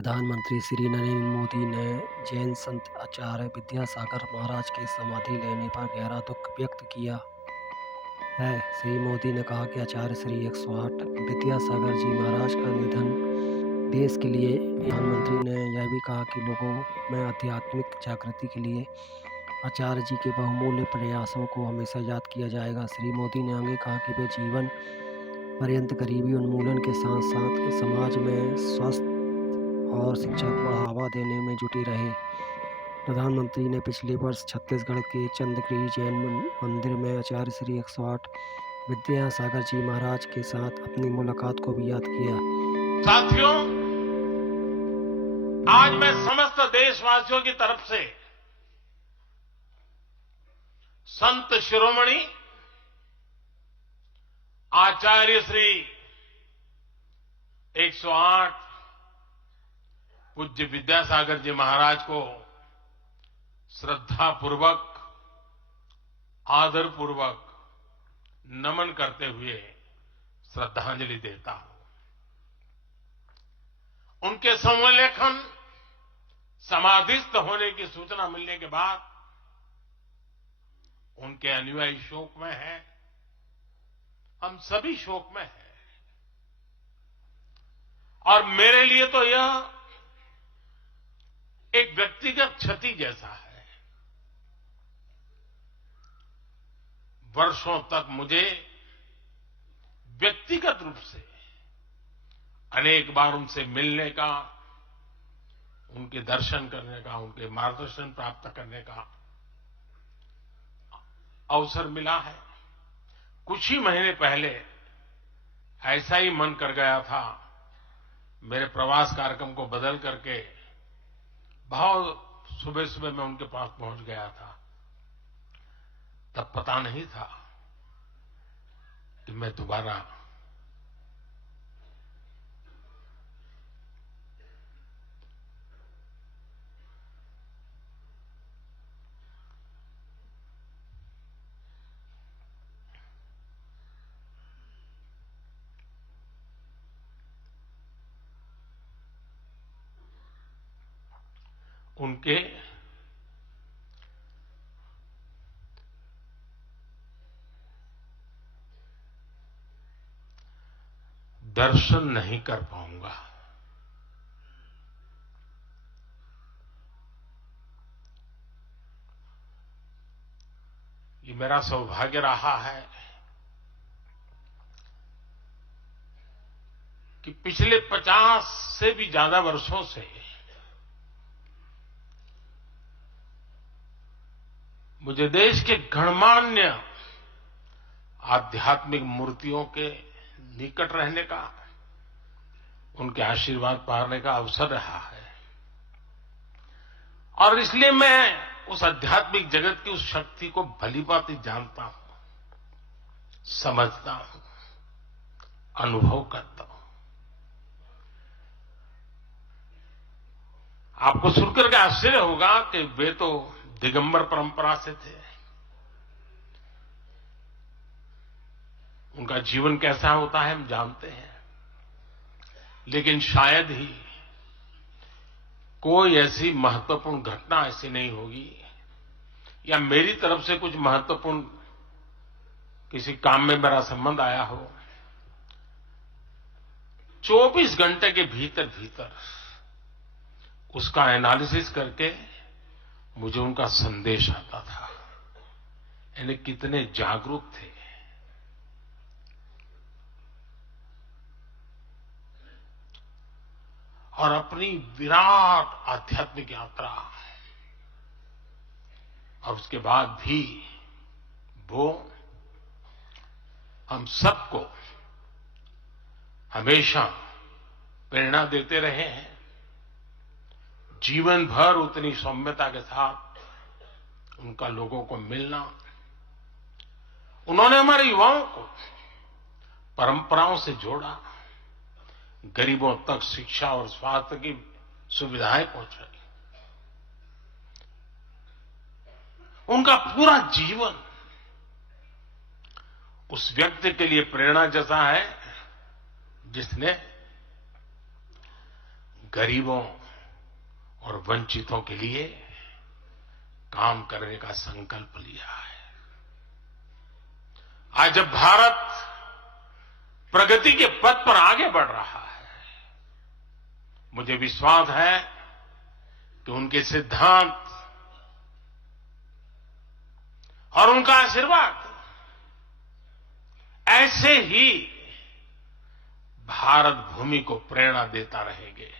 प्रधानमंत्री श्री नरेंद्र मोदी ने जैन संत आचार्य विद्यासागर महाराज की समाधि लेने पर गहरा दुख व्यक्त किया है। श्री मोदी ने कहा कि आचार्य श्री 108 विद्यासागर जी महाराज का निधन देश के लिए। प्रधानमंत्री ने यह भी कहा कि लोगों में आध्यात्मिक जागृति के लिए आचार्य जी के बहुमूल्य प्रयासों को हमेशा याद किया जाएगा। श्री मोदी ने आगे कहा कि वे जीवन पर्यंत गरीबी उन्मूलन के साथ साथ समाज में स्वास्थ्य और शिक्षा को बढ़ावा देने में जुटे रहे। प्रधानमंत्री ने पिछले वर्ष छत्तीसगढ़ के चंद्रगिरी जैन मंदिर में आचार्य श्री 108 विद्यासागर जी महाराज के साथ अपनी मुलाकात को भी याद किया। साथियों, आज मैं समस्त देशवासियों की तरफ से संत शिरोमणि आचार्य श्री 108 पूज्य विद्यासागर जी महाराज को श्रद्धापूर्वक, आदरपूर्वक नमन करते हुए श्रद्धांजलि देता हूं। उनके संलेखन समाधिस्थ होने की सूचना मिलने के बाद उनके अनुयायी शोक में हैं, हम सभी शोक में हैं। और मेरे लिए तो यह एक व्यक्तिगत क्षति जैसा है। वर्षों तक मुझे व्यक्तिगत रूप से अनेक बार उनसे मिलने का, उनके दर्शन करने का, उनके मार्गदर्शन प्राप्त करने का अवसर मिला है। कुछ ही महीने पहले ऐसा ही मन कर गया था, मेरे प्रवास कार्यक्रम को बदल करके बहुत सुबह सुबह मैं उनके पास पहुंच गया था। तब पता नहीं था कि मैं दोबारा उनके दर्शन नहीं कर पाऊंगा। ये मेरा सौभाग्य रहा है कि पिछले 50 से भी ज्यादा वर्षों से मुझे देश के गणमान्य आध्यात्मिक मूर्तियों के निकट रहने का, उनके आशीर्वाद पाने का अवसर रहा है। और इसलिए मैं उस आध्यात्मिक जगत की उस शक्ति को भलीभांति जानता हूं, समझता हूं, अनुभव करता हूं। आपको सुनकर के आश्चर्य होगा कि वे तो दिगंबर परंपरा से थे। उनका जीवन कैसा होता है हम जानते हैं, लेकिन शायद ही कोई ऐसी महत्वपूर्ण घटना ऐसी नहीं होगी या मेरी तरफ से कुछ महत्वपूर्ण किसी काम में मेरा संबंध आया हो, 24 घंटे के भीतर भीतर उसका एनालिसिस करके मुझे उनका संदेश आता था। यानी कितने जागरूक थे। और अपनी विराट आध्यात्मिक यात्रा और उसके बाद भी वो हम सबको हमेशा प्रेरणा देते रहे हैं। जीवन भर उतनी सौम्यता के साथ उनका लोगों को मिलना, उन्होंने हमारे युवाओं को परंपराओं से जोड़ा, गरीबों तक शिक्षा और स्वास्थ्य की सुविधाएं पहुंचाई। उनका पूरा जीवन उस व्यक्ति के लिए प्रेरणा जैसा है जिसने गरीबों और वंचितों के लिए काम करने का संकल्प लिया है। आज जब भारत प्रगति के पथ पर आगे बढ़ रहा है, मुझे विश्वास है कि उनके सिद्धांत और उनका आशीर्वाद ऐसे ही भारत भूमि को प्रेरणा देता रहेंगे।